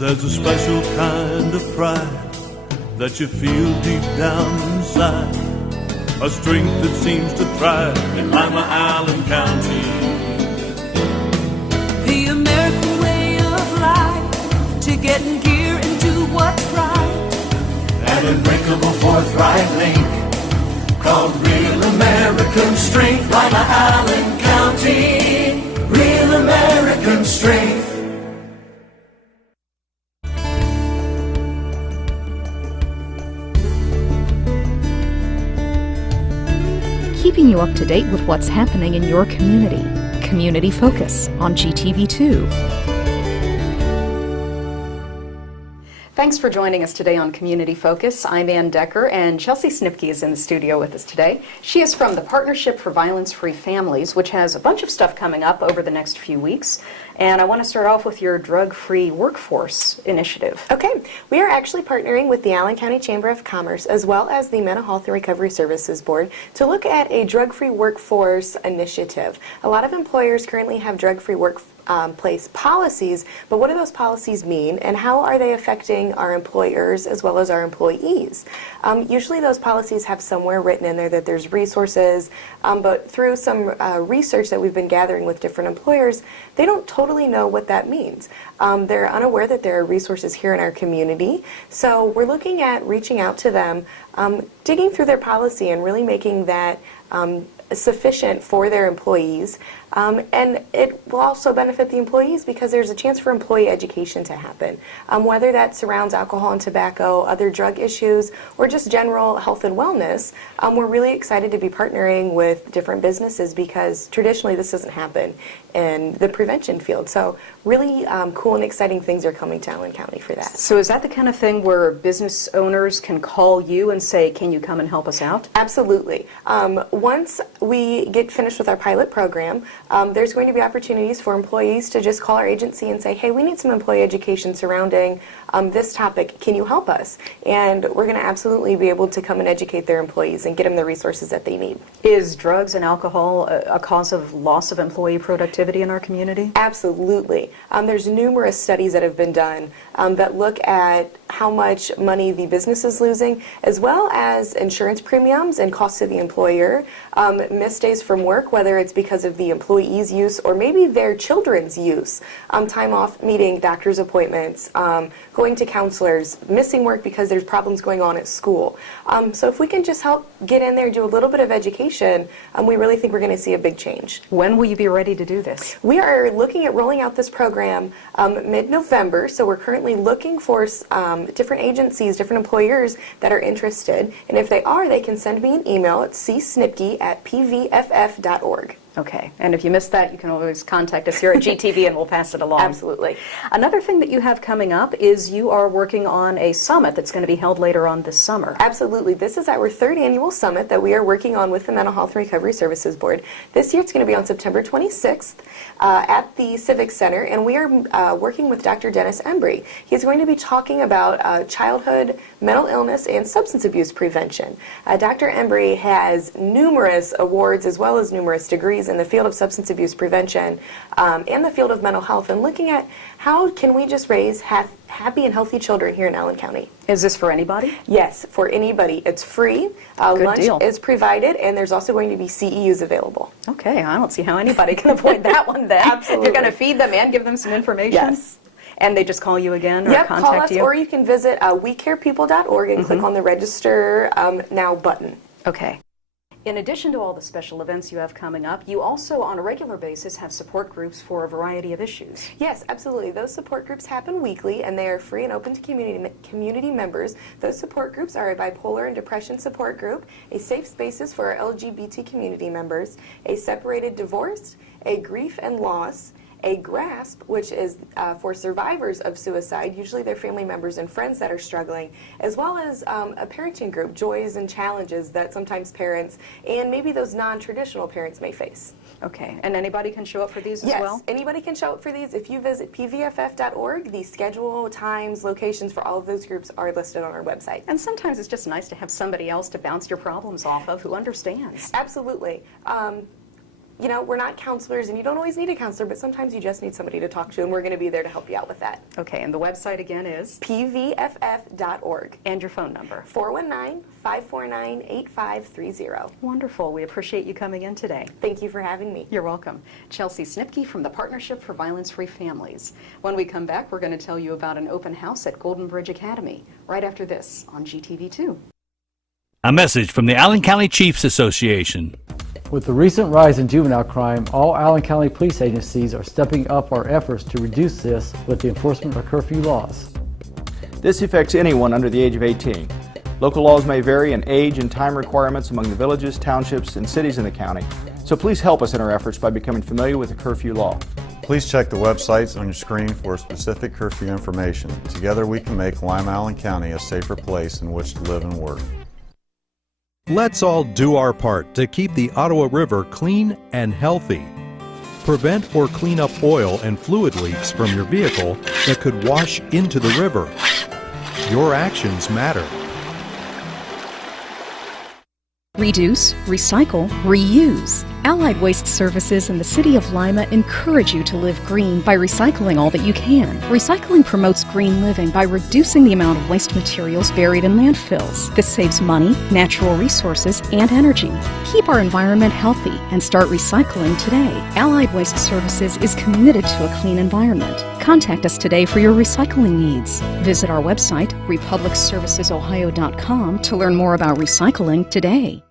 There's a special kind of pride that you feel deep down inside, a strength that seems to thrive in Lima, Allen County. The American way of life, to get in gear and do what's right. An unbreakable forthright link called Real American Strength. Lima, Allen County, Real American Strength. Keeping you up to date with what's happening in your community. Community Focus on GTV2. Thanks for joining us today on Community Focus. I'm Anne Decker, and Chelsey Schnipke is in the studio with us today. She is from the Partnership for Violence-Free Families, which has a bunch of stuff coming up over the next few weeks. And I want to start off with your drug-free workforce initiative. Okay, we are actually partnering with the Allen County Chamber of Commerce as well as the Mental Health and Recovery Services Board to look at a drug-free workforce initiative. A lot of employers currently have drug-free workplace policies, but what do those policies mean and how are they affecting our employers as well as our employees? Usually those policies have somewhere written in there that there's resources, but through some research that we've been gathering with different employers, they don't totally know what that means. They're unaware that there are resources here in our community, so we're looking at reaching out to them, digging through their policy and really making that sufficient for their employees, and it will also benefit the employees because there's a chance for employee education to happen, whether that surrounds alcohol and tobacco, other drug issues, or just general health and wellness. We're really excited to be partnering with different businesses because traditionally this doesn't happen in the prevention field. So really cool and exciting things are coming to Allen County for that. So is that the kind of thing where business owners can call you and say, can you come and help us out? Absolutely. Once we get finished with our pilot program, there's going to be opportunities for employees to just call our agency and say, hey, we need some employee education surrounding this topic. Can you help us? And we're going to absolutely be able to come and educate their employees and get them the resources that they need. Is drugs and alcohol a cause of loss of employee productivity in our community? Absolutely. There's numerous studies that have been done that look at how much money the business is losing, as well as insurance premiums and costs to the employer, missed days from work, whether it's because of the employee's use or maybe their children's use, time off meeting doctor's appointments, going to counselors, missing work because there's problems going on at school. So if we can just help get in there, do a little bit of education, we really think we're going to see a big change. When will you be ready to do this? We are looking at rolling out this program mid-November, so we're currently looking for different agencies, different employers that are interested, and if they are, they can send me an email at csnipke@pvff.org. Okay, and if you missed that, you can always contact us here at GTV and we'll pass it along. Absolutely. Another thing that you have coming up is you are working on a summit that's going to be held later on this summer. Absolutely. This is our third annual summit that we are working on with the Mental Health and Recovery Services Board. This year it's going to be on September 26th at the Civic Center, and we are working with Dr. Dennis Embry. He's going to be talking about childhood mental illness and substance abuse prevention. Dr. Embry has numerous awards as well as numerous degrees in the field of substance abuse prevention and the field of mental health, and looking at how can we just raise happy and healthy children here in Allen County. Is this for anybody? Yes, for anybody. It's free. Lunch is provided, and there's also going to be CEUs available. Okay, I don't see how anybody can avoid that one then. Absolutely. You're going to feed them and give them some information? Yes. And they just call you again or yep, contact call us, you? or you can visit wecarepeople.org and click on the Register Now button. Okay. In addition to all the special events you have coming up, you also, on a regular basis, have support groups for a variety of issues. Yes, absolutely. Those support groups happen weekly, and they are free and open to community members. Those support groups are a bipolar and depression support group, a safe spaces for our LGBT community members, a separated divorce, a grief and loss, a GRASP, which is for survivors of suicide, usually their family members and friends that are struggling, as well as a parenting group, joys and challenges that sometimes parents and maybe those non-traditional parents may face. Okay, and anybody can show up for these as well? Yes, anybody can show up for these. If you visit pvff.org, the schedule, times, locations for all of those groups are listed on our website. And sometimes it's just nice to have somebody else to bounce your problems off of who understands. Absolutely. you know, we're not counselors, and you don't always need a counselor, but sometimes you just need somebody to talk to, and we're going to be there to help you out with that. Okay, and the website again is? pvff.org. And your phone number? 419-549-8530. Wonderful. We appreciate you coming in today. Thank you for having me. You're welcome. Chelsey Schnipke from the Partnership for Violence-Free Families. When we come back, we're going to tell you about an open house at Golden Bridge Academy, right after this on GTV2. A message from the Allen County Chiefs Association. With the recent rise in juvenile crime, all Allen County police agencies are stepping up our efforts to reduce this with the enforcement of curfew laws. This affects anyone under the age of 18. Local laws may vary in age and time requirements among the villages, townships, and cities in the county, so please help us in our efforts by becoming familiar with the curfew law. Please check the websites on your screen for specific curfew information. Together we can make Lima Allen County a safer place in which to live and work. Let's all do our part to keep the Ottawa River clean and healthy. Prevent or clean up oil and fluid leaks from your vehicle that could wash into the river. Your actions matter. Reduce, recycle, reuse. Allied Waste Services in the City of Lima encourage you to live green by recycling all that you can. Recycling promotes green living by reducing the amount of waste materials buried in landfills. This saves money, natural resources, and energy. Keep our environment healthy and start recycling today. Allied Waste Services is committed to a clean environment. Contact us today for your recycling needs. Visit our website, republicservicesohio.com, to learn more about recycling today.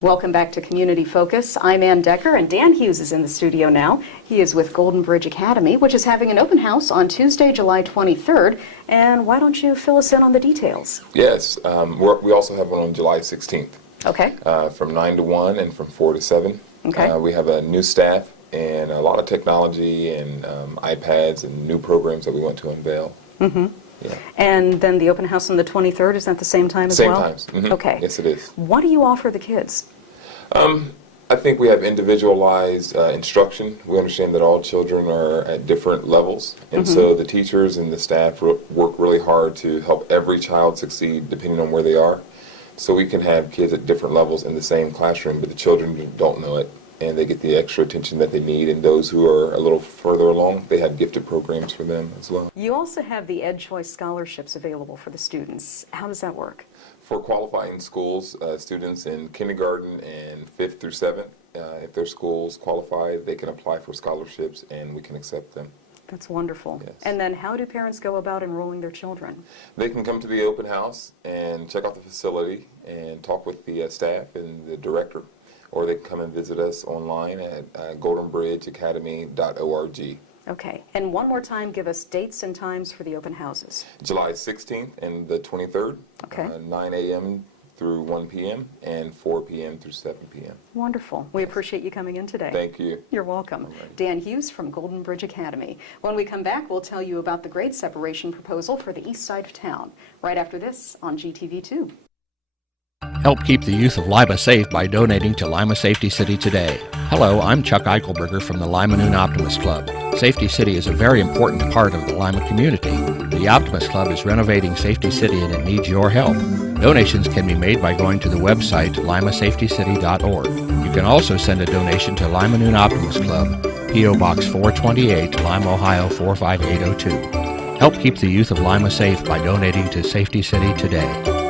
Welcome back to Community Focus. I'm Anne Decker, and Dan Hughes is in the studio now. He is with Golden Bridge Academy, which is having an open house on Tuesday, July 23rd. And why don't you fill us in on the details? Yes, we also have one on July 16th. Okay. From 9 to 1 and from 4 to 7. Okay. We have a new staff and a lot of technology and iPads and new programs that we want to unveil. Mm-hmm. Yeah. And then the open house on the 23rd, is that the same time as well? Same times. Mm-hmm. Okay. Yes, it is. What do you offer the kids? I think we have individualized instruction. We understand that all children are at different levels, and so the teachers and the staff work really hard to help every child succeed depending on where they are. So we can have kids at different levels in the same classroom, but the children don't know it, and they get the extra attention that they need. And those who are a little further along, they have gifted programs for them as well. You also have the Ed Choice scholarships available for the students. How does that work? For qualifying schools, students in kindergarten and 5th through 7th, if their school's qualified, they can apply for scholarships and we can accept them. That's wonderful. Yes. And then how do parents go about enrolling their children? They can come to the open house and check out the facility and talk with the staff and the director, or they can come and visit us online at goldenbridgeacademy.org. Okay. And one more time, give us dates and times for the open houses. July 16th and the 23rd, okay. 9 a.m. through 1 p.m. and 4 p.m. through 7 p.m. Wonderful. We appreciate you coming in today. Thank you. You're welcome. Right. Dan Hughes from Golden Bridge Academy. When we come back, we'll tell you about the grade separation proposal for the east side of town, right after this on GTV2. Help keep the youth of Lima safe by donating to Lima Safety City today. Hello, I'm Chuck Eichelberger from the Lima Noon Optimist Club. Safety City is a very important part of the Lima community. The Optimist Club is renovating Safety City and it needs your help. Donations can be made by going to the website limasafetycity.org. You can also send a donation to Lima Noon Optimist Club, P.O. Box 428, Lima, Ohio 45802. Help keep the youth of Lima safe by donating to Safety City today.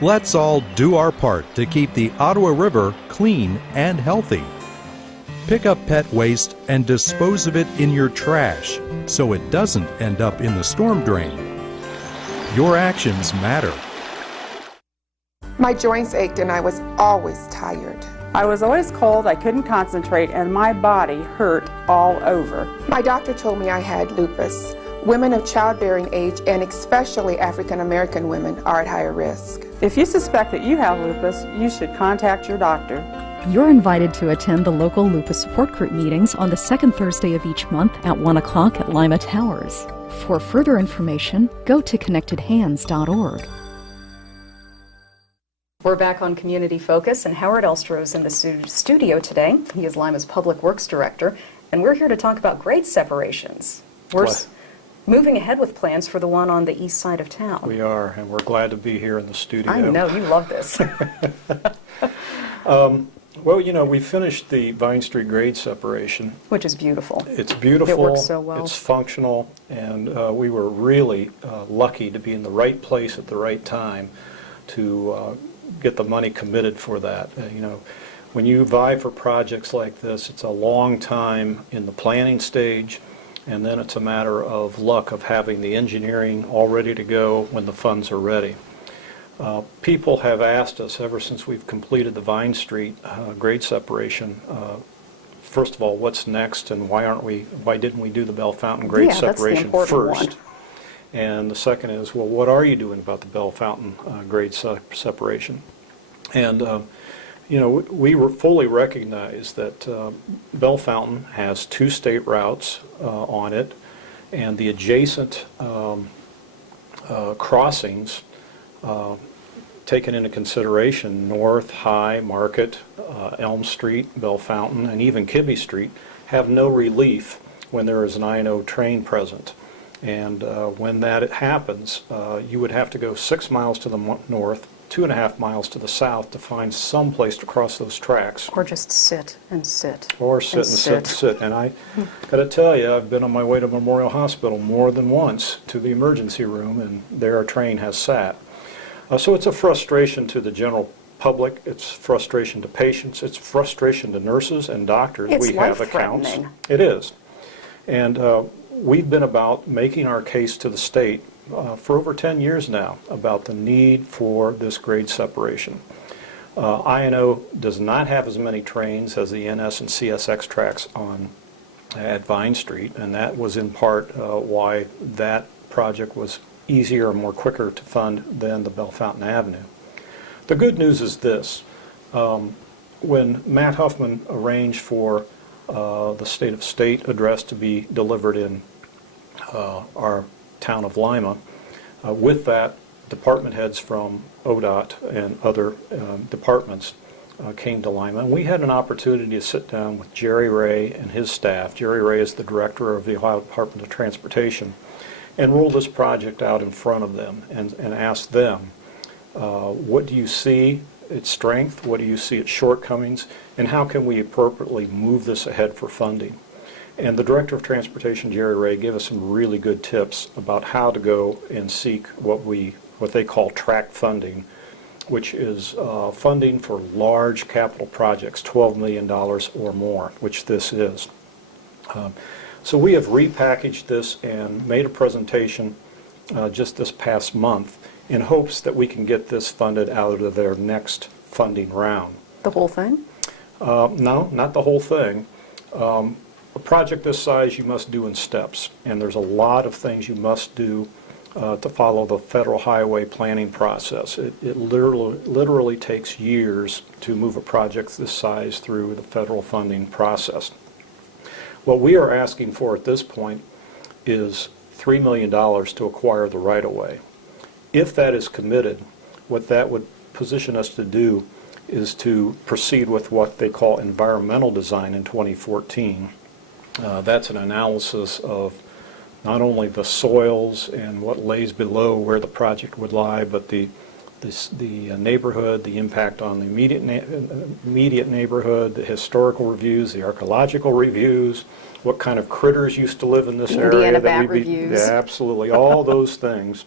Let's all do our part to keep the Ottawa River clean and healthy. Pick up pet waste and dispose of it in your trash so it doesn't end up in the storm drain. Your actions matter. My joints ached and I was always tired. I was always cold, I couldn't concentrate, and my body hurt all over. My doctor told me I had lupus. Women of childbearing age, and especially African American women, are at higher risk. If you suspect that you have lupus, you should contact your doctor. You're invited to attend the local lupus support group meetings on the second Thursday of each month at 1 o'clock at Lima Towers. For further information, go to connectedhands.org. We're back on Community Focus, and Howard Elstro is in the studio today. He is Lima's Public Works Director, and we're here to talk about grade separations. We're moving ahead with plans for the one on the east side of town. We are, and we're glad to be here in the studio. I know, you love this. Well, you know, we finished the Vine Street grade separation. Which is beautiful. It's beautiful. It works so well. It's functional, and we were really lucky to be in the right place at the right time to get the money committed for that. You know, when you vie for projects like this, it's a long time in the planning stage, and then it's a matter of luck of having the engineering all ready to go when the funds are ready. People have asked us ever since we've completed the Vine Street grade separation, first of all, what's next, and why didn't we do the Bell Fountain grade separation first? And the second is, well, what are you doing about the Bell Fountain grade separation? And you know, we fully recognize that Bell Fountain has 2 state routes on it, and the adjacent crossings taken into consideration, North, High, Market, Elm Street, Bell Fountain, and even Kibbe Street, have no relief when there is an I&O train present. And when that happens, you would have to go 6 miles to the north, 2.5 miles to the south to find some place to cross those tracks. Or just sit and sit. Or sit and sit and sit. And I got to tell you, I've been on my way to Memorial Hospital more than once to the emergency room, and there a train has sat. So it's a frustration to the general public, it's frustration to patients, it's frustration to nurses and doctors. It's we have accounts. It is. And we've been about making our case to the state for over 10 years now about the need for this grade separation. I&O does not have as many trains as the NS and CSX tracks at Vine Street, and that was in part why that project was easier and more quicker to fund than the Bell Fountain Avenue. The good news is this. When Matt Huffman arranged for the State of State address to be delivered in our town of Lima, with that, department heads from ODOT and other departments came to Lima, and we had an opportunity to sit down with Jerry Ray and his staff. Jerry Ray is the director of the Ohio Department of Transportation, and roll this project out in front of them and ask them, what do you see its strength, what do you see its shortcomings, and how can we appropriately move this ahead for funding? And the Director of Transportation, Jerry Ray, gave us some really good tips about how to go and seek what they call tract funding, which is funding for large capital projects, $12 million or more, which this is. So we have repackaged this and made a presentation just this past month in hopes that we can get this funded out of their next funding round. The whole thing? No, not the whole thing. A project this size you must do in steps, and there's a lot of things you must do to follow the federal highway planning process. It literally takes years to move a project this size through the federal funding process. What we are asking for at this point is $3 million to acquire the right-of-way. If that is committed, what that would position us to do is to proceed with what they call environmental design in 2014. That's an analysis of not only the soils and what lays below where the project would lie, but the neighborhood, the impact on the immediate neighborhood, the historical reviews, the archaeological reviews, what kind of critters used to live in this area. Bat reviews. Yeah, absolutely, all those things.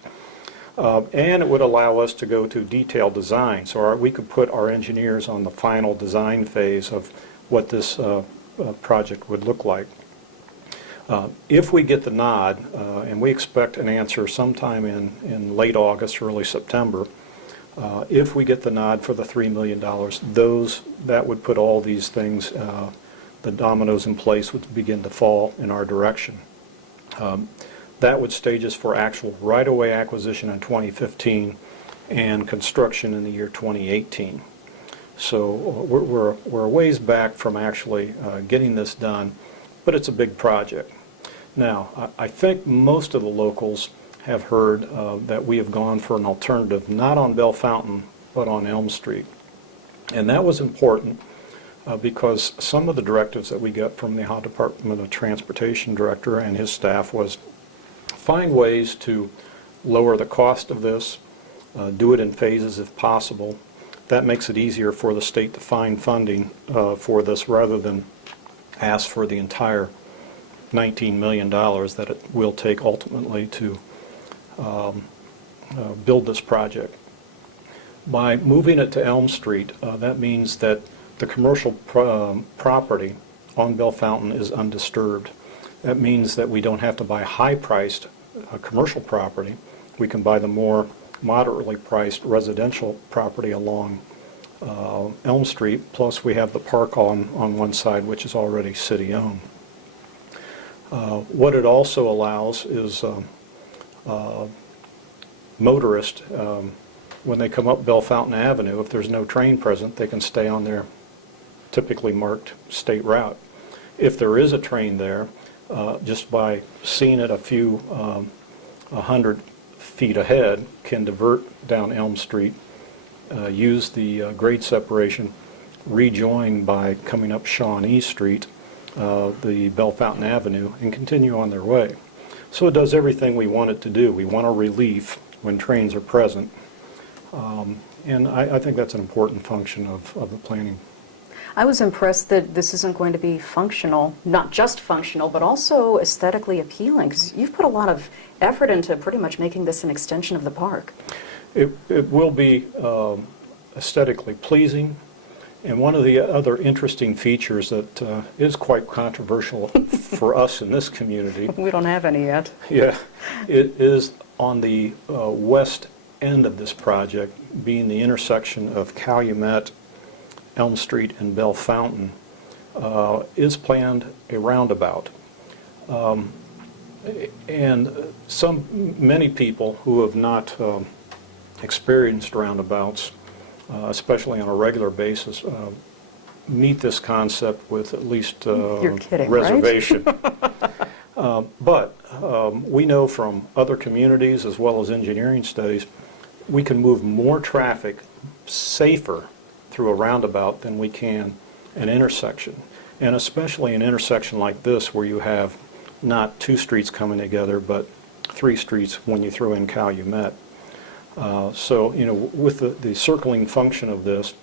And it would allow us to go to detailed design. So we could put our engineers on the final design phase of what this project would look like. If we get the nod, and we expect an answer sometime in late August, early September, if we get the nod for the $3 million, that would put all these things, the dominoes in place would begin to fall in our direction. That would stage us for actual right-of-way acquisition in 2015 and construction in the year 2018. So we're a ways back from actually getting this done, but it's a big project. Now, I think most of the locals have heard that we have gone for an alternative, not on Bell Fountain, but on Elm Street. And that was important because some of the directives that we got from the Ohio Department of Transportation Director and his staff was find ways to lower the cost of this, do it in phases if possible, that makes it easier for the state to find funding for this rather than ask for the entire $19 million that it will take ultimately to build this project. By moving it to Elm Street, that means that the commercial property on Bell Fountain is undisturbed. That means that we don't have to buy high-priced commercial property. We can buy the more moderately priced residential property along Elm Street, plus we have the park on one side, which is already city-owned. What it also allows is motorists, when they come up Bell Fountain Avenue, if there's no train present, they can stay on their typically marked state route. If there is a train there, just by seeing it a few 100 feet ahead, can divert down Elm Street, use the grade separation, rejoin by coming up Shawnee Street, the Bell Fountain Avenue, and continue on their way. So it does everything we want it to do. We want a relief when trains are present. And I think that's an important function of the planning. I was impressed that this isn't going to be functional, not just functional, but also aesthetically appealing, because you've put a lot of effort into pretty much making this an extension of the park. It will be aesthetically pleasing, and one of the other interesting features that is quite controversial for us in this community. We don't have any yet. Yeah, it is on the west end of this project, being the intersection of Calumet, Elm Street, and Bell Fountain, is planned a roundabout. And many people who have not experienced roundabouts, especially on a regular basis, meet this concept with at least You're kidding, reservation. Right? But we know from other communities as well as engineering studies, we can move more traffic safer through a roundabout than we can an intersection. And especially an intersection like this where you have not two streets coming together, but three streets when you throw in Calumet. So, you know, with the circling function of this,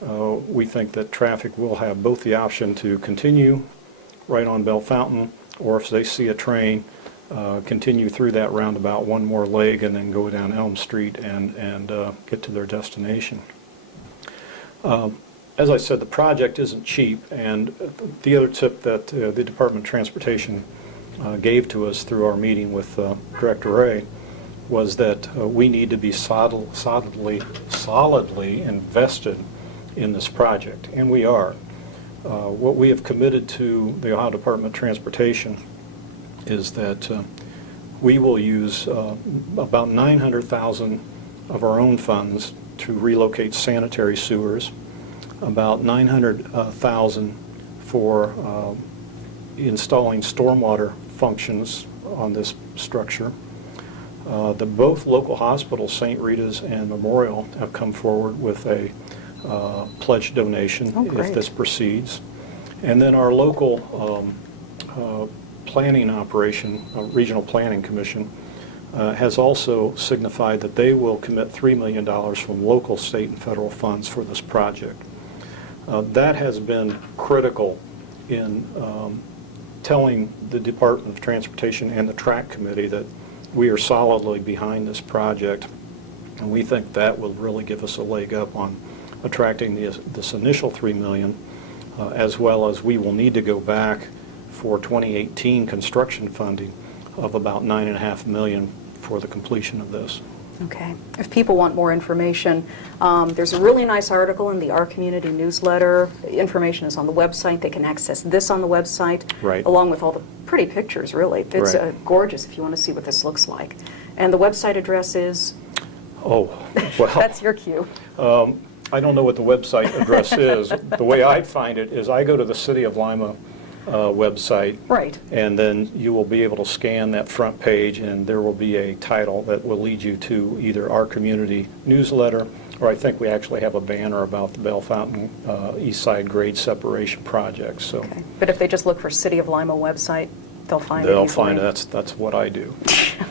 we think that traffic will have both the option to continue right on Bell Fountain, or if they see a train, continue through that roundabout one more leg and then go down Elm Street and get to their destination. As I said, the project isn't cheap, and the other tip that the Department of Transportation gave to us through our meeting with Director Ray was that we need to be solidly invested in this project, and we are. What we have committed to the Ohio Department of Transportation is that we will use about $900,000 of our own funds to relocate sanitary sewers, about $900,000 for installing stormwater functions on this structure. Both local hospitals, St. Rita's and Memorial, have come forward with a pledge donation if this proceeds. And then our local planning operation, Regional Planning Commission, has also signified that they will commit $3 million from local, state, and federal funds for this project. That has been critical in telling the Department of Transportation and the TRAC Committee that we are solidly behind this project, and we think that will really give us a leg up on attracting this initial $3 million, as well as we will need to go back for 2018 construction funding of about $9.5 million for the completion of this. Okay. If people want more information, there's a really nice article in the Our Community newsletter. The information is on the website. They can access this on the website, right, along with all the pretty pictures, really. It's gorgeous if you want to see what this looks like. And the website address is? Oh, well. That's your cue. I don't know what the website address is. The way I find it is I go to the City of Lima website, right, and then you will be able to scan that front page, and there will be a title that will lead you to either Our Community newsletter, or I think we actually have a banner about the Bell Fountain East Side grade separation project. So, okay. But if they just look for City of Lima website, They'll find it They'll easily. find it. That's what I do.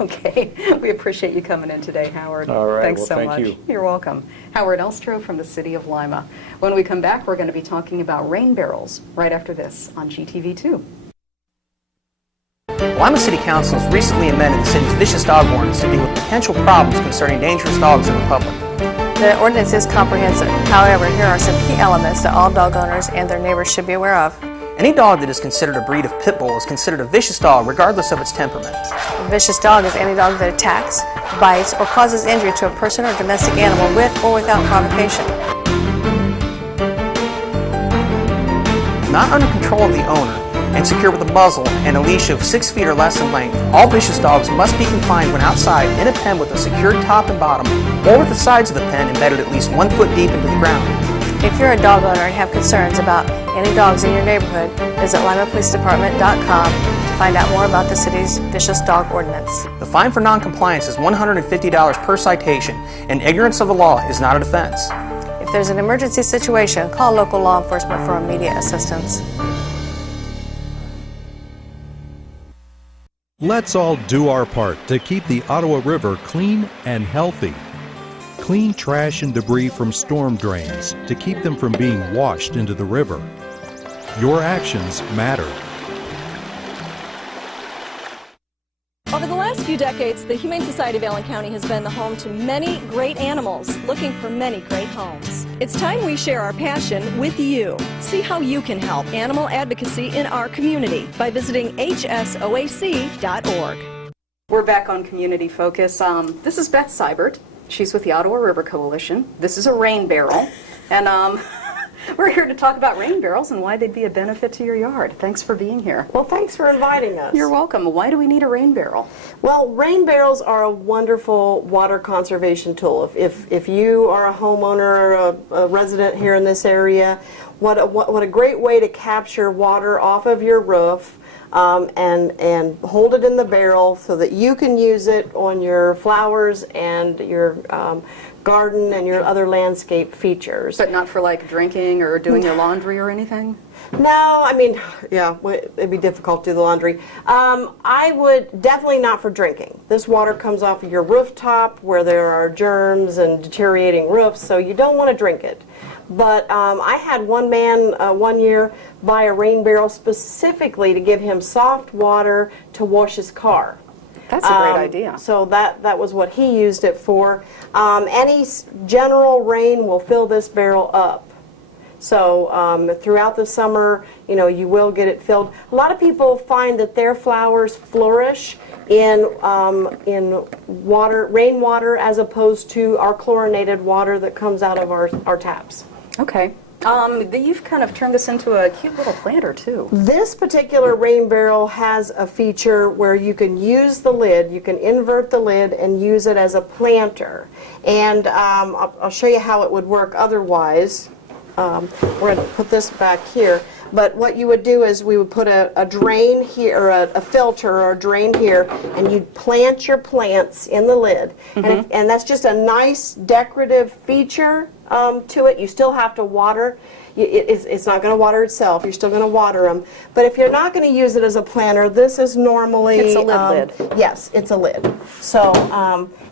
Okay. We appreciate you coming in today, Howard. All right. Thanks Well, so thank much. you. You're welcome. Howard Elstro from the City of Lima. When we come back, we're going to be talking about rain barrels right after this on GTV2. Lima City Council has recently amended the city's vicious dog ordinance to deal with potential problems concerning dangerous dogs in the public. The ordinance is comprehensive. However, here are some key elements that all dog owners and their neighbors should be aware of. Any dog that is considered a breed of pit bull is considered a vicious dog regardless of its temperament. A vicious dog is any dog that attacks, bites, or causes injury to a person or domestic animal with or without provocation. Not under control of the owner and secure with a muzzle and a leash of 6 feet or less in length, all vicious dogs must be confined when outside in a pen with a secured top and bottom, or with the sides of the pen embedded at least 1 foot deep into the ground. If you're a dog owner and have concerns about any dogs in your neighborhood, visit limapolicedepartment.com to find out more about the city's vicious dog ordinance. The fine for non-compliance is $150 per citation, and ignorance of the law is not a defense. If there's an emergency situation, call local law enforcement for immediate assistance. Let's all do our part to keep the Ottawa River clean and healthy. Clean trash and debris from storm drains to keep them from being washed into the river. Your actions matter. Over the last few decades, the Humane Society of Allen County has been the home to many great animals looking for many great homes. It's time we share our passion with you. See how you can help animal advocacy in our community by visiting hsoac.org. We're back on Community Focus. This is Beth Seiber. She's with the Ottawa River Coalition. This is a rain barrel. And we're here to talk about rain barrels and why they'd be a benefit to your yard. Thanks for being here. Well, thanks for inviting us. You're welcome. Why do we need a rain barrel? Well, rain barrels are a wonderful water conservation tool. If you are a homeowner or a resident here in this area, what a great way to capture water off of your roof and hold it in the barrel so that you can use it on your flowers and your garden and your other landscape features. But not for like drinking or doing your laundry or anything? No, I mean, yeah, it'd be difficult to do the laundry. I would definitely not for drinking. This water comes off of your rooftop where there are germs and deteriorating roofs, so you don't want to drink it. But I had one man one year buy a rain barrel specifically to give him soft water to wash his car. That's a great idea. So that was what he used it for. Any general rain will fill this barrel up. So throughout the summer, you will get it filled. A lot of people find that their flowers flourish in rainwater as opposed to our chlorinated water that comes out of our taps. Okay. You've kind of turned this into a cute little planter too. This particular rain barrel has a feature where you can use the lid, you can invert the lid and use it as a planter. And I'll show you how it would work otherwise. We're going to put this back here. But what you would do is we would put a drain here, or a filter or a drain here, and you'd plant your plants in the lid. Mm-hmm. And that's just a nice decorative feature to it. You still have to water. It's not going to water itself. You're still going to water them. But if you're not going to use it as a planter, this is normally... It's a lid. Yes, it's a lid. So,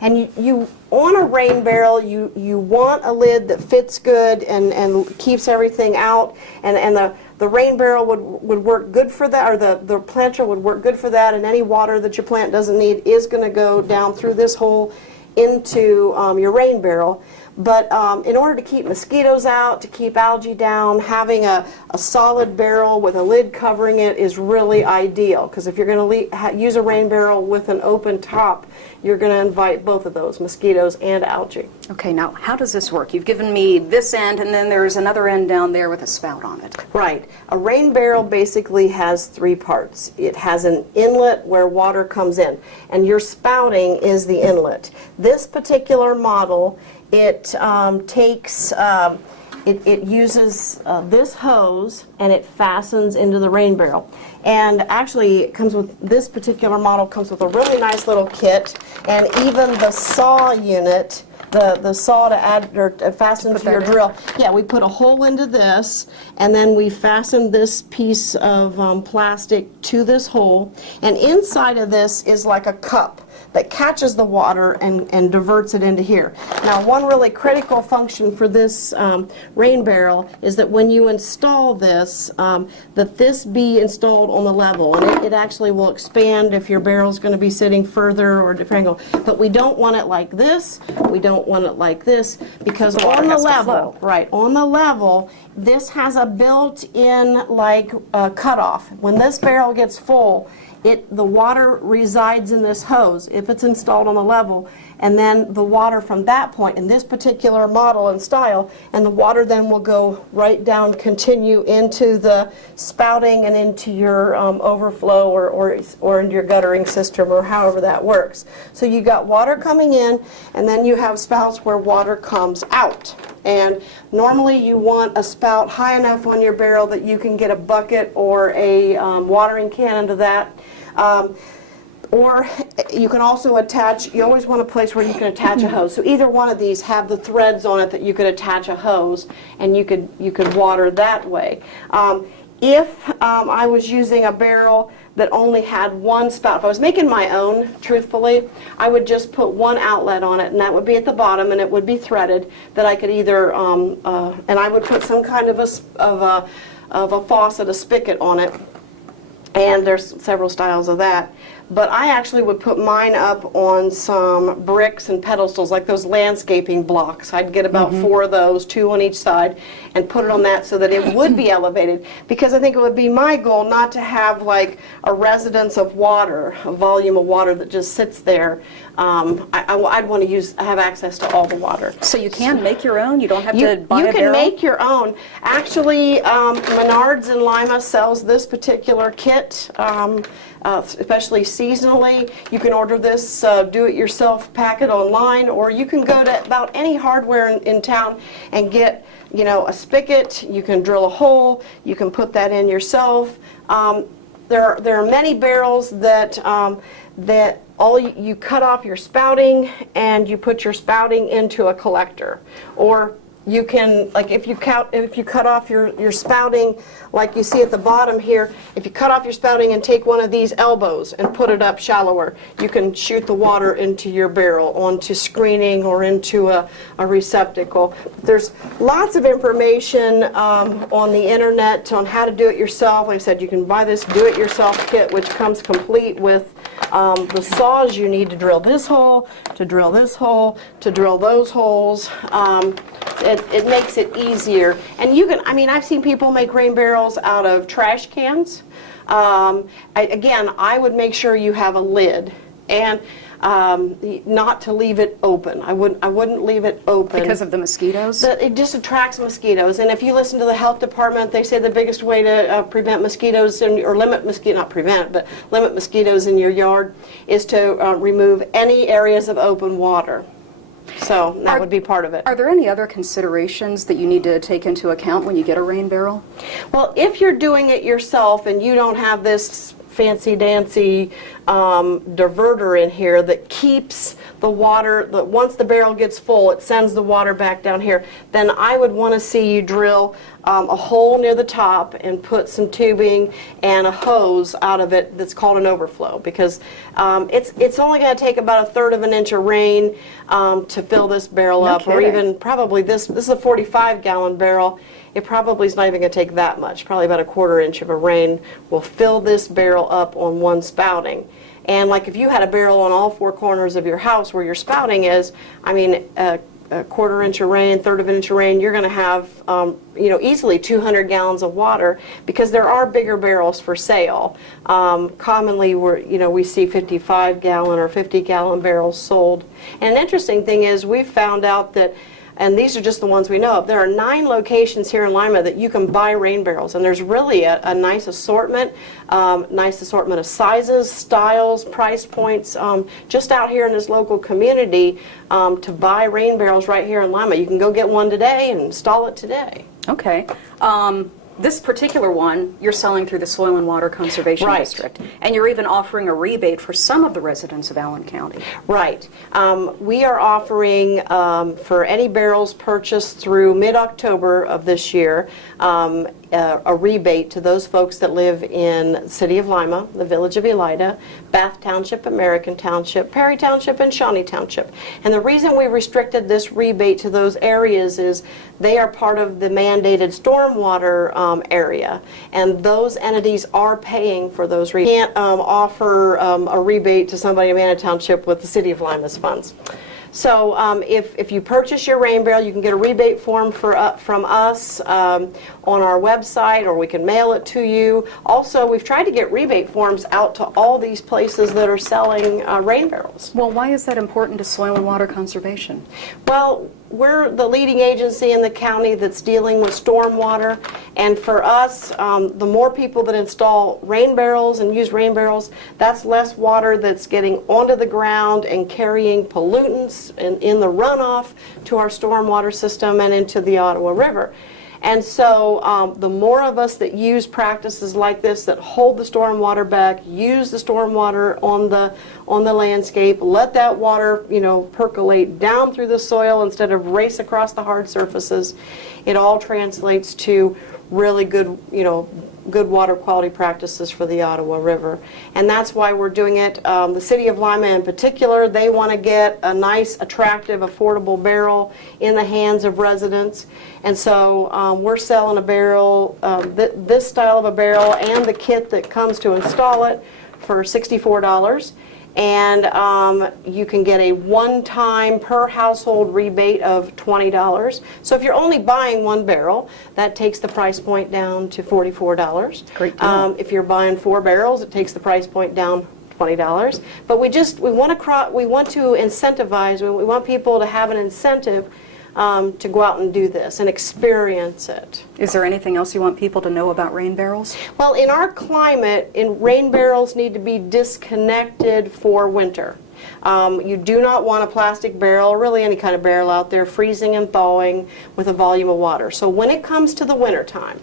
and you on a rain barrel, you want a lid that fits good and keeps everything out. And the rain barrel would work good for that, or the planter would work good for that, and any water that your plant doesn't need is going to go down through this hole into your rain barrel. But in order to keep mosquitoes out, to keep algae down, having a solid barrel with a lid covering it is really ideal. Because if you're going to use a rain barrel with an open top, you're going to invite both of those, mosquitoes and algae. Okay, now how does this work? You've given me this end, and then there's another end down there with a spout on it. Right. A rain barrel basically has three parts. It has an inlet where water comes in, and your spouting is the inlet. This particular model, it uses this hose and it fastens into the rain barrel. And actually, it comes with, this particular model comes with a really nice little kit, and even the saw unit, the saw to add or fasten to your drill. Yeah, we put a hole into this, and then we fasten this piece of plastic to this hole, and inside of this is like a cup that catches the water and diverts it into here. Now, one really critical function for this rain barrel is that when you install this, that this be installed on the level, and it actually will expand if your barrel's going to be sitting further or a different angle. But we don't want it like this, we don't want it like this, because on the level, right, on the level, this has a built-in like cutoff. When this barrel gets full, the water resides in this hose if it's installed on the level, and then the water from that point in this particular model and style, and the water then will go right down, continue into the spouting and into your overflow or into your guttering system, or however that works. So you got water coming in, and then you have spouts where water comes out. And normally you want a spout high enough on your barrel that you can get a bucket or a watering can into that. Or you can also attach, you always want a place where you can attach a hose. So either one of these have the threads on it that you could attach a hose, and you could water that way. If I was using a barrel that only had one spout, if I was making my own, truthfully, I would just put one outlet on it, and that would be at the bottom, and it would be threaded, that I could either, and I would put some kind of a faucet, a spigot on it, and there's several styles of that. But I actually would put mine up on some bricks and pedestals, like those landscaping blocks. I'd get about 4 of those, 2 on each side, and put it on that so that it would be elevated. Because I think it would be my goal not to have like a residence of water, a volume of water that just sits there. I'd want to have access to all the water. So you can make your own? You don't have to buy a barrel? You can make your own. Actually, Menards in Lima sells this particular kit. Especially seasonally. You can order this do-it-yourself packet online, or you can go to about any hardware in town and get, a spigot. You can drill a hole. You can put that in yourself. There are many barrels that you cut off your spouting and you put your spouting into a collector, or you can, like if you cut off your spouting, like you see at the bottom here, if you cut off your spouting and take one of these elbows and put it up shallower, you can shoot the water into your barrel, onto screening or into a receptacle. There's lots of information on the internet on how to do it yourself. Like I said, you can buy this do-it-yourself kit, which comes complete with the saws you need to drill this hole, to drill this hole, to drill those holes. It makes it easier. And you can, I've seen people make rain barrels out of trash cans. Again, I would make sure you have a lid, and not to leave it open. I wouldn't leave it open. Because of the mosquitoes? It just attracts mosquitoes. And if you listen to the health department, they say the biggest way to prevent mosquitoes, or limit mosquitoes, not prevent, but limit mosquitoes in your yard, is to remove any areas of open water. So that would be part of it. Are there any other considerations that you need to take into account when you get a rain barrel? Well, if you're doing it yourself and you don't have this fancy-dancy diverter in here that keeps the water, that once the barrel gets full, it sends the water back down here, then I would want to see you drill a hole near the top and put some tubing and a hose out of it that's called an overflow, because it's only going to take about 1/3 of an inch of rain to fill this barrel up, or even probably this is a 45-gallon barrel. It probably is not even going to take that much. Probably about 1/4 inch of a rain will fill this barrel up on one spouting. And like if you had a barrel on all 4 corners of your house where your spouting is, a 1/4 inch of rain, 1/3 of an inch of rain, you're going to have easily 200 gallons of water, because there are bigger barrels for sale. Commonly we see 55-gallon or 50-gallon barrels sold. And an interesting thing is we've found out that, and these are just the ones we know of, there are 9 locations here in Lima that you can buy rain barrels, and there's really a nice assortment of sizes, styles, price points, just out here in this local community to buy rain barrels right here in Lima. You can go get one today and install it today. Okay. this particular one, you're selling through the Soil and Water Conservation Right. District, and you're even offering a rebate for some of the residents of Allen County. Right. We are offering for any barrels purchased through mid-October of this year a rebate to those folks that live in the city of Lima, the village of Elida, Bath Township, American Township, Perry Township, and Shawnee Township. And the reason we restricted this rebate to those areas is they are part of the mandated stormwater area, and those entities are paying for those rebates. You can't offer a rebate to somebody in Manna Township with the city of Lima's funds. So if you purchase your rain barrel, you can get a rebate form from us on our website, or we can mail it to you. Also, we've tried to get rebate forms out to all these places that are selling rain barrels. Well, why is that important to Soil and Water Conservation? Well, we're the leading agency in the county that's dealing with stormwater, and for us, the more people that install rain barrels and use rain barrels, that's less water that's getting onto the ground and carrying pollutants in the runoff to our stormwater system and into the Ottawa River. And so the more of us that use practices like this, that hold the stormwater back, use the stormwater on the landscape, let that water, percolate down through the soil instead of race across the hard surfaces, it all translates to really good, good water quality practices for the Ottawa River. And that's why we're doing it. The city of Lima in particular, they want to get a nice, attractive, affordable barrel in the hands of residents. And so we're selling a barrel, this style of a barrel and the kit that comes to install it for $64. And you can get a one-time per household rebate of $20. So if you're only buying one barrel, that takes the price point down to $44. Great deal. If you're buying 4 barrels, it takes the price point down $20. But we want to incentivize. We want people to have an incentive to go out and do this and experience it. Is there anything else you want people to know about rain barrels? Well, in our climate, rain barrels need to be disconnected for winter. You do not want a plastic barrel, or really any kind of barrel out there, freezing and thawing with a volume of water. So when it comes to the winter time,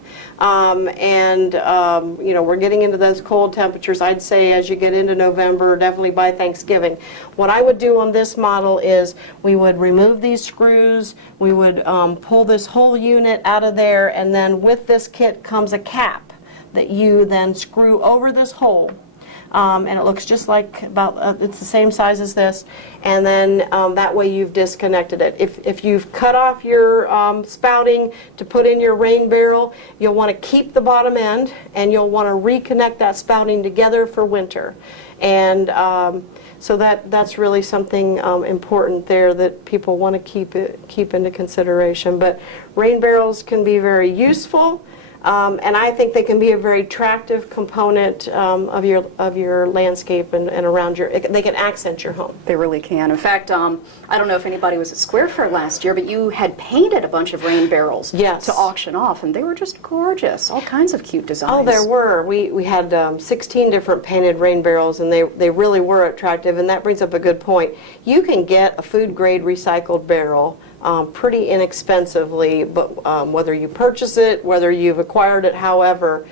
we're getting into those cold temperatures, I'd say as you get into November, definitely by Thanksgiving, what I would do on this model is we would remove these screws, we would pull this whole unit out of there, and then with this kit comes a cap that you then screw over this hole. And it looks just like it's the same size as this, and then that way you've disconnected it. If you've cut off your spouting to put in your rain barrel, you'll want to keep the bottom end, and you'll want to reconnect that spouting together for winter. And so that's really something important there that people want to keep into consideration. But rain barrels can be very useful. And I think they can be a very attractive component of your landscape and around they can accent your home. They really can. In fact, I don't know if anybody was at Square Fair last year, but you had painted a bunch of rain barrels to auction off, and they were just gorgeous. All kinds of cute designs. Oh, there were. We had 16 different painted rain barrels, and they really were attractive, and that brings up a good point. You can get a food-grade recycled barrel pretty inexpensively, but whether you purchase it, whether you've acquired it, however,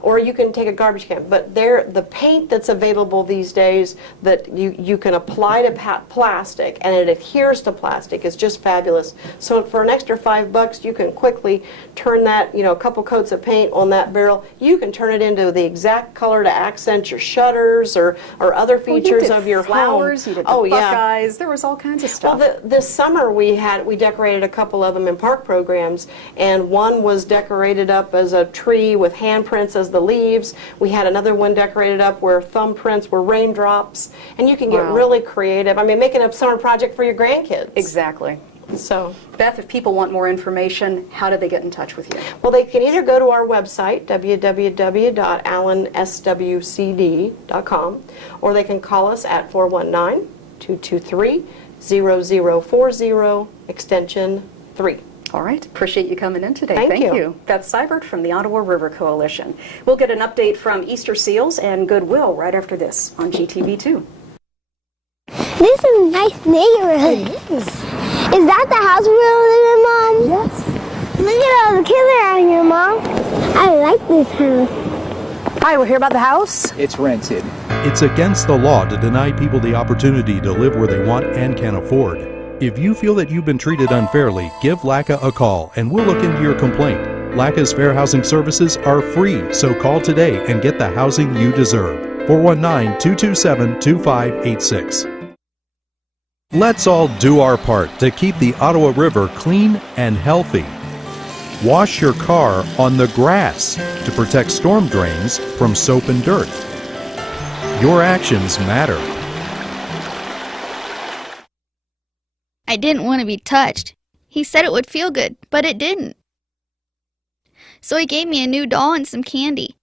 or you can take a garbage can. But the paint that's available these days that you can apply to plastic and it adheres to plastic is just fabulous. So for an extra $5, you can quickly turn that, a couple coats of paint on that barrel. You can turn it into the exact color to accent your shutters or other features of your flowers, home. You did the Buckeyes. There was all kinds of stuff. Well, this summer we decorated a couple of them in park programs, and one was decorated up as a tree with handprints as the leaves. We had another one decorated up where thumbprints were raindrops, and you can get really creative. I mean, making a summer project for your grandkids. Exactly. So, Beth, if people want more information, how do they get in touch with you? Well, they can either go to our website, www.allenswcd.com, or they can call us at 419-223-0040, extension 3. All right. Appreciate you coming in today. Thank you. Beth Seiber from the Ottawa River Coalition. We'll get an update from Easter Seals and Goodwill right after this on GTV2. This is a nice neighborhood. It is. Is that the house we live in, Mom? Yes. Look at all the kids around here, Mom. I like this house. Hi, we're here about the house. It's rented. It's against the law to deny people the opportunity to live where they want and can afford. If you feel that you've been treated unfairly, give LACA a call and we'll look into your complaint. LACA's fair housing services are free, so call today and get the housing you deserve. 419-227-2586. Let's all do our part to keep the Ottawa River clean and healthy. Wash your car on the grass to protect storm drains from soap and dirt. Your actions matter. I didn't want to be touched. He said it would feel good, but it didn't. So he gave me a new doll and some candy.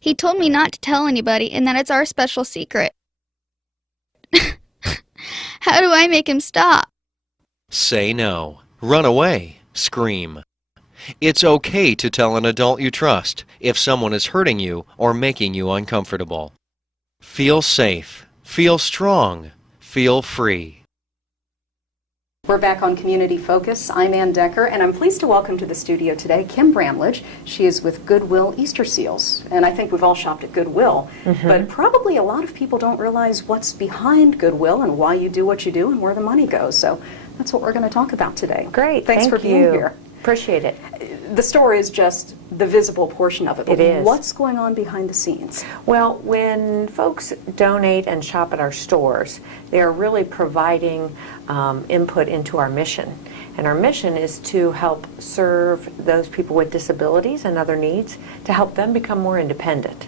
He told me not to tell anybody and that it's our special secret. How do I make him stop? Say no. Run away. Scream. It's okay to tell an adult you trust if someone is hurting you or making you uncomfortable. Feel safe. Feel strong. Feel free. We're back on Community Focus. I'm Anne Decker, and I'm pleased to welcome to the studio today Kim Brandtwood. She is with Goodwill Easter Seals, and I think we've all shopped at Goodwill, but probably a lot of people don't realize what's behind Goodwill and why you do what you do and where the money goes. So that's what we're going to talk about today. Great. Thanks for being here. Appreciate it. The store is just the visible portion of it. But It is. What's going on behind the scenes? Well, when folks donate and shop at our stores, they are really providing input into our mission. And our mission is to help serve those people with disabilities and other needs to help them become more independent.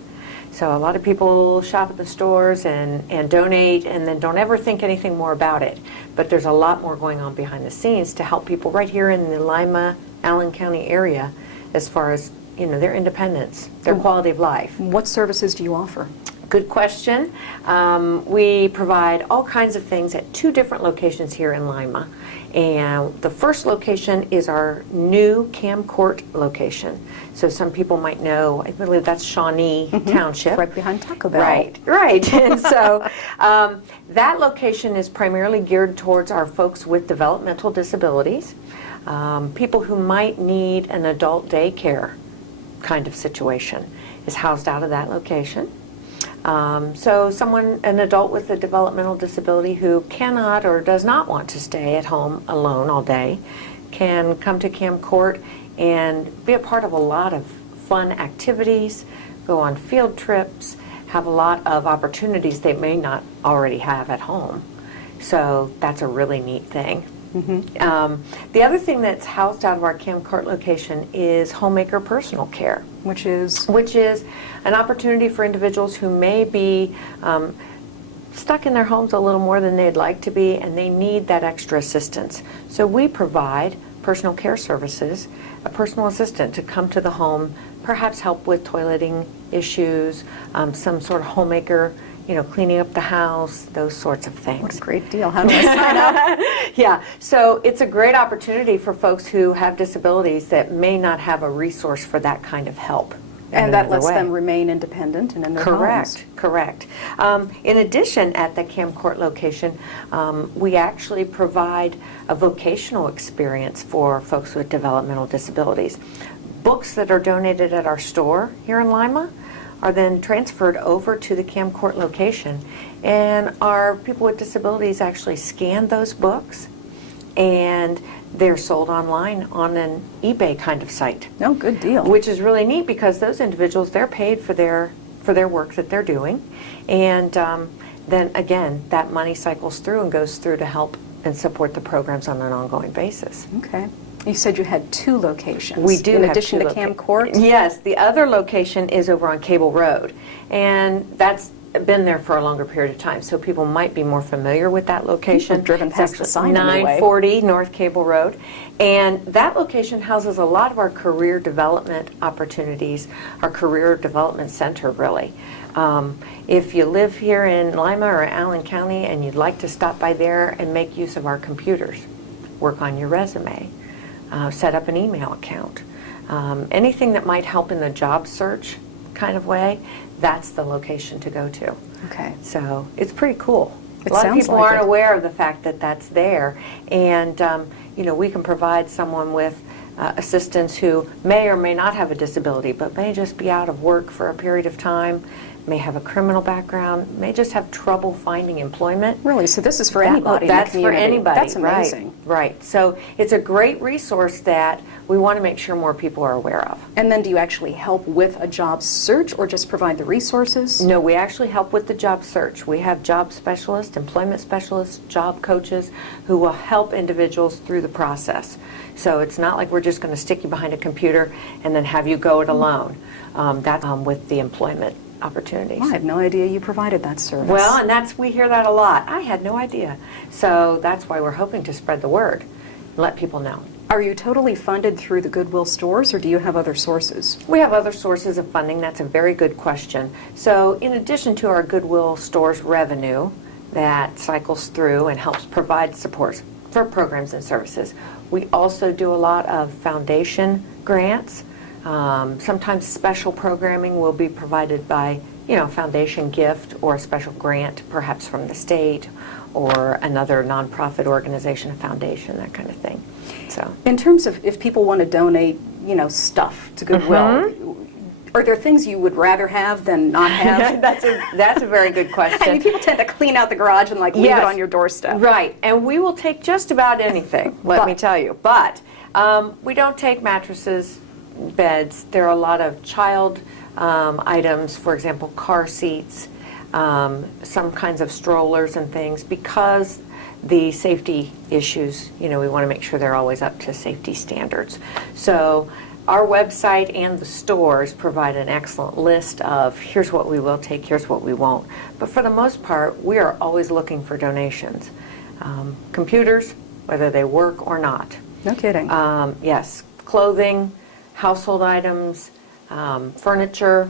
So a lot of people shop at the stores and donate and then don't ever think anything more about it. But there's a lot more going on behind the scenes to help people right here in the Lima, Allen County area as far as, you know, their independence, their quality of life. What services do you offer? Good question. We provide all kinds of things at 2 different locations here in Lima. And the first location is our new Cam Court location. So some people might know, I believe that's Shawnee Township. Right behind Taco Bell. Right. And so that location is primarily geared towards our folks with developmental disabilities, people who might need an adult daycare kind of situation is housed out of that location. So an adult with a developmental disability who cannot or does not want to stay at home alone all day can come to Cam Court and be a part of a lot of fun activities, go on field trips, have a lot of opportunities they may not already have at home. So that's a really neat thing. The other thing that's housed out of our Cam Court location is homemaker personal care, which is an opportunity for individuals who may be stuck in their homes a little more than they'd like to be, and they need that extra assistance. So we provide personal care services, a personal assistant to come to the home, perhaps help with toileting issues, some sort of homemaker, cleaning up the house, those sorts of things. What a great deal. How do I sign up? Yeah, so it's a great opportunity for folks who have disabilities that may not have a resource for that kind of help. And that lets them remain independent and in their homes. Correct. In addition, at the Cam Court location, we actually provide a vocational experience for folks with developmental disabilities. Books that are donated at our store here in Lima are then transferred over to the Cam Court location, and our people with disabilities actually scan those books, and they're sold online on an eBay kind of site. Oh, good deal. Which is really neat because those individuals, they're paid for their work that they're doing, and then again, that money cycles through and goes through to help and support the programs on an ongoing basis. Okay. You said you had 2 locations. We do. In addition to Cam Court? Yes, the other location is over on Cable Road, and that's been there for a longer period of time, so people might be more familiar with that location. I've driven past the sign anyway. 940 North Cable Road, and that location houses a lot of our career development opportunities, our career development center, really. If you live here in Lima or Allen County and you'd like to stop by there and make use of our computers, work on your resume, set up an email account, anything that might help in the job search kind of way, that's the location to go to. Okay. So it's pretty cool. It a lot of sounds people like aren't it. aware of the fact that that's there, and we can provide someone with assistants who may or may not have a disability, but may just be out of work for a period of time, may have a criminal background, may just have trouble finding employment. Really? So this is for anybody in the That's for community. anybody. That's amazing. Right. So it's a great resource that we want to make sure more people are aware of. And then do you actually help with a job search or just provide the resources? No, we actually help with the job search. We have job specialists, employment specialists, job coaches who will help individuals through the process. So it's not like we're just going to stick you behind a computer and then have you go it alone. That's with the employment opportunities. I had no idea you provided that service. Well, and we hear that a lot. I had no idea. So that's why we're hoping to spread the word and let people know. Are you totally funded through the Goodwill stores, or do you have other sources? We have other sources of funding. That's a very good question. So in addition to our Goodwill stores revenue that cycles through and helps provide support for programs and services, we also do a lot of foundation grants. Sometimes special programming will be provided by, foundation gift or a special grant, perhaps from the state or another nonprofit organization, a foundation, that kind of thing. So, in terms of if people want to donate, stuff to Goodwill, are there things you would rather have than not have? That's a very good question. I mean, people tend to clean out the garage and leave it on your doorstep. Right, and we will take just about anything, let me tell you. But we don't take mattresses, beds. There are a lot of child items, for example, car seats, some kinds of strollers and things, because the safety issues, we want to make sure they're always up to safety standards. So our website and the stores provide an excellent list of here's what we will take, here's what we won't. But for the most part, we are always looking for donations. Computers, whether they work or not. No kidding. Yes, clothing, household items, furniture.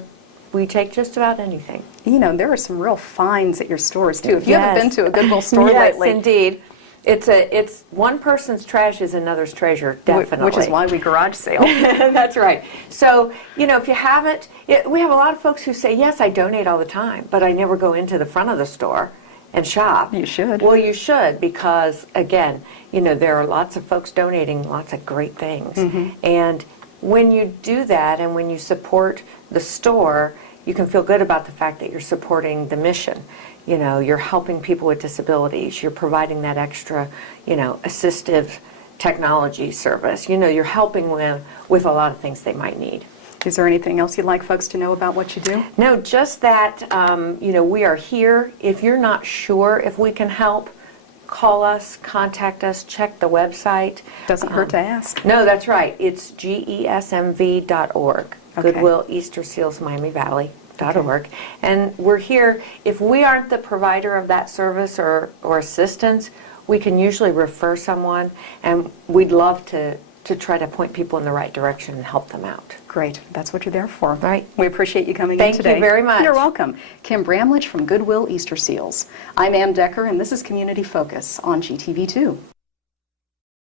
We take just about anything. There are some real finds at your stores too. If you haven't been to a Goodwill store lately. Yes, indeed. It's one person's trash is another's treasure, definitely. Which is why we garage sale. That's right. So, if you haven't, we have a lot of folks who say, yes, I donate all the time, but I never go into the front of the store and shop. You should. Well, you should, because, again, there are lots of folks donating lots of great things. And when you do that and when you support the store, you can feel good about the fact that you're supporting the mission. You're helping people with disabilities. You're providing that extra, assistive technology service. You're helping with a lot of things they might need. Is there anything else you'd like folks to know about what you do? No, just that, we are here. If you're not sure if we can help, call us, contact us, check the website. Doesn't hurt to ask. No, that's right. It's gesmv.org. Okay. Goodwill Easter Seals Miami Valley.org. And we're here. If we aren't the provider of that service or assistance, we can usually refer someone, and we'd love to try to point people in the right direction and help them out. Great. That's what you're there for. Right. We appreciate you coming in Thank today. you very much. You're welcome. Kim Brandtwood from Goodwill Easter Seals. I'm Anne Decker, and this is Community Focus on GTV2.